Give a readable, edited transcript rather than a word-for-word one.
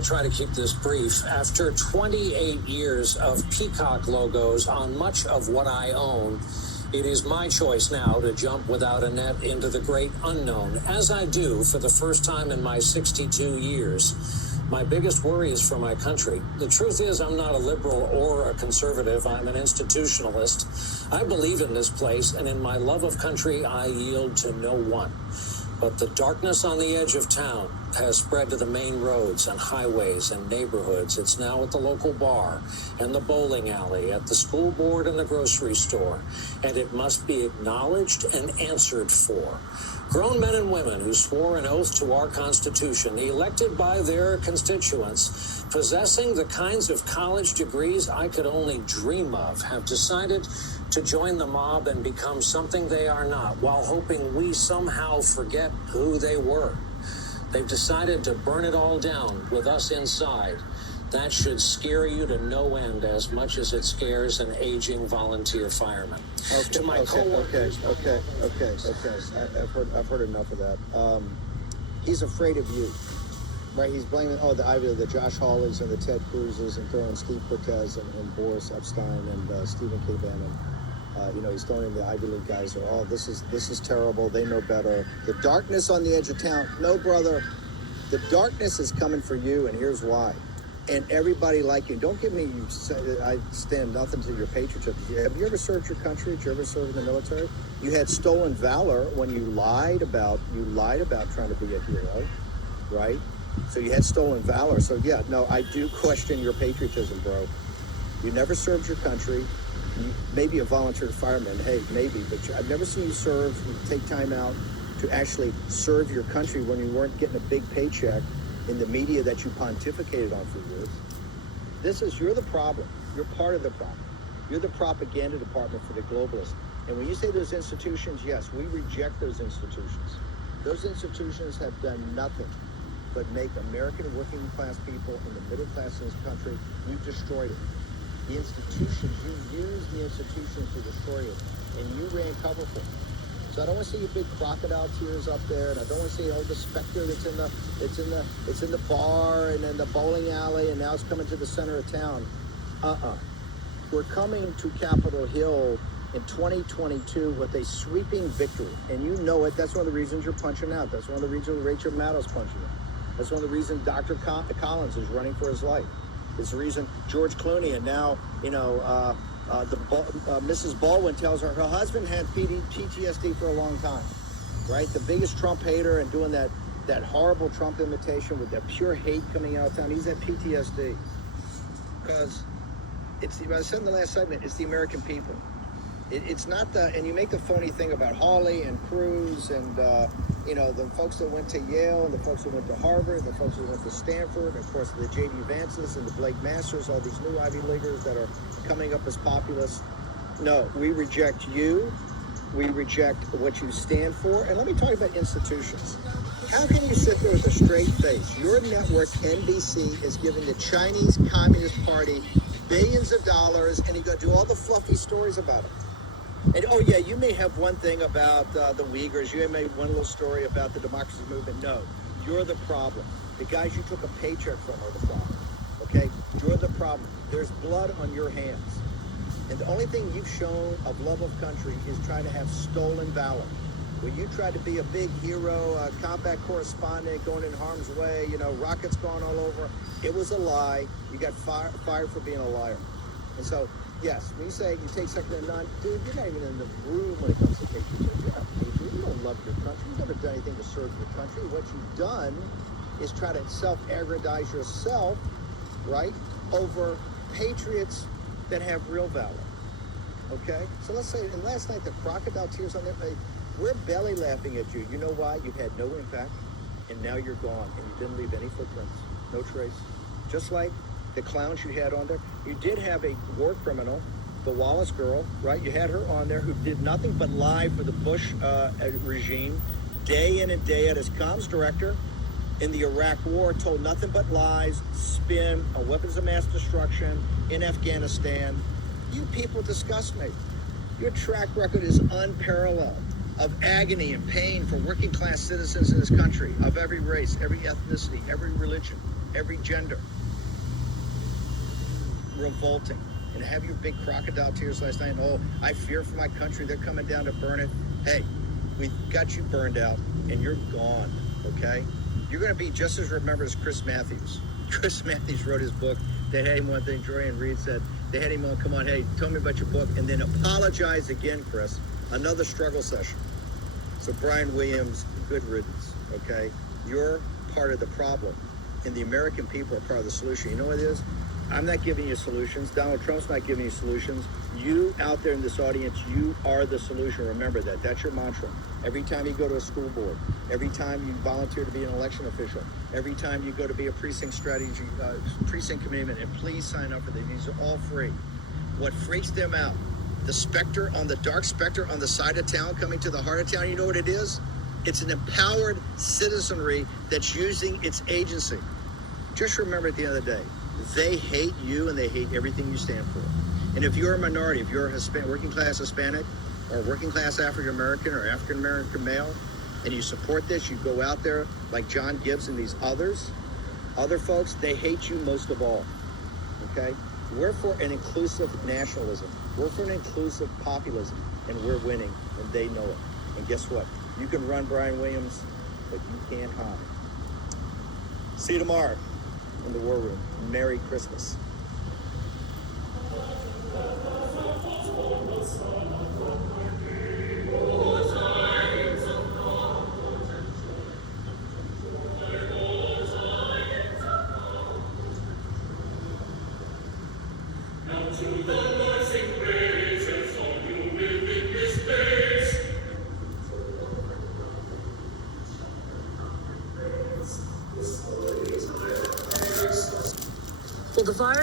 I'll try to keep this brief. After 28 years of peacock logos on much of what I own, it is my choice now to jump without a net into the great unknown, as I do for the first time in my 62 years. My biggest worry is for my country. The truth is, I'm not a liberal or a conservative. I'm an institutionalist. I believe in this place, and in my love of country, I yield to no one. But the darkness on the edge of town has spread to the main roads and highways and neighborhoods. It's now at the local bar and the bowling alley, at the school board and the grocery store. And it must be acknowledged and answered for. Grown men and women who swore an oath to our Constitution, elected by their constituents, possessing the kinds of college degrees I could only dream of, have decided to join the mob and become something they are not, while hoping we somehow forget who they were. They've decided to burn it all down with us inside. That should scare you to no end as much as it scares an aging volunteer fireman. Okay, To my coworkers. Okay. I've heard enough of that. He's afraid of you, right? He's blaming the Josh Hawleys and the Ted Cruzes and throwing Steve Cortez and Boris Epstein and Stephen K. Bannon. He's throwing in the Ivy League guys are all this is terrible. They know better. The darkness on the edge of town. No, brother, the darkness is coming for you, and here's why. And everybody like you. Don't give me, I stand nothing to your patriotism. Have you ever served your country? Did you ever serve in the military? You had stolen valor when you lied about trying to be a hero, right? So you had stolen valor. So yeah, no, I do question your patriotism, bro. You never served your country. You may be a volunteer fireman. Hey, maybe, but I've never seen you serve, take time out to actually serve your country when you weren't getting a big paycheck in the media that you pontificated on for years. You're the problem. You're part of the problem. You're the propaganda department for the globalists. And when you say those institutions, yes, we reject those institutions. Those institutions have done nothing but make American working class people and the middle class in this country, we've destroyed it. The institutions, you use the institutions to destroy it, and you ran cover for it. So I don't want to see your big crocodile tears up there, and I don't want to see the specter that's in the bar and then the bowling alley, and now it's coming to the center of town. We're coming to Capitol Hill in 2022 with a sweeping victory, and you know it. That's one of the reasons you're punching out. That's one of the reasons Rachel Maddow's punching out. That's one of the reasons Dr. Collins is running for his life. It's the reason George Clooney and now, Mrs. Baldwin tells her husband had PTSD for a long time, right? The biggest Trump hater and doing that horrible Trump imitation with that pure hate coming out of town. He's at PTSD because I said in the last segment, it's the American people. It's not and you make the phony thing about Hawley and Cruz and, the folks that went to Yale and the folks that went to Harvard, the folks that went to Stanford, and of course the J.D. Vances and the Blake Masters, all these new Ivy Leaguers that are coming up as populists. No, we reject you. We reject what you stand for. And let me talk about institutions. How can you sit there with a straight face? Your network, NBC, is giving the Chinese Communist Party billions of dollars, and you go do all the fluffy stories about it. And, you may have one thing about the Uyghurs. You may have one little story about the democracy movement. No, you're the problem. The guys you took a paycheck from are the problem, okay? You're the problem. There's blood on your hands. And the only thing you've shown of love of country is trying to have stolen valor. When you tried to be a big hero, a combat correspondent, going in harm's way, rockets going all over, it was a lie. You got fired for being a liar. And so, yes, when you say you take second to none, dude, you're not even in the room when it comes to patriotism. You're not patriot. You don't love your country. You've never done anything to serve your country. What you've done is try to self-aggrandize yourself, right, over patriots that have real valor. Okay? So let's say, and last night, the crocodile tears on their face, we're belly laughing at you. You know why? You had no impact, and now you're gone, and you didn't leave any footprints, no trace. Just like the clowns you had on there. You did have a war criminal, the Wallace girl, right? You had her on there who did nothing but lie for the Bush regime day in and day out as comms director in the Iraq war, told nothing but lies, spin on weapons of mass destruction in Afghanistan. You people disgust me. Your track record is unparalleled of agony and pain for working class citizens in this country, of every race, every ethnicity, every religion. every gender. Revolting. And have your big crocodile tears last night, and oh, I fear for my country, they're coming down to burn it. Hey, we've got you burned out, and you're gone, okay? You're going to be just as remembered as Chris Matthews. Chris Matthews wrote his book. They had him one thing, Joy and Reed said, they had him on, come on, hey, tell me about your book, and then apologize again, Chris. Another struggle session. So Brian Williams, good riddance, okay? You're part of the problem, and the American people are part of the solution. You know what it is? I'm not giving you solutions. Donald Trump's not giving you solutions. You out there in this audience, you are the solution. Remember that. That's your mantra. Every time you go to a school board, every time you volunteer to be an election official, every time you go to be a precinct strategy, precinct committeeman, and please sign up for these. These are all free. What freaks them out, the specter on the dark specter on the side of town coming to the heart of town, you know what it is? It's an empowered citizenry that's using its agency. Just remember at the end of the day, they hate you and they hate everything you stand for. And if you're a minority, if you're a working class Hispanic or working class African American or African American male, and you support this, you go out there like John Gibbs and these other folks, they hate you most of all. Okay? We're for an inclusive nationalism. We're for an inclusive populism, and we're winning, and they know it. And guess what? You can run Brian Williams, but you can't hide. See you tomorrow in the War Room. Merry Christmas. Well, the virus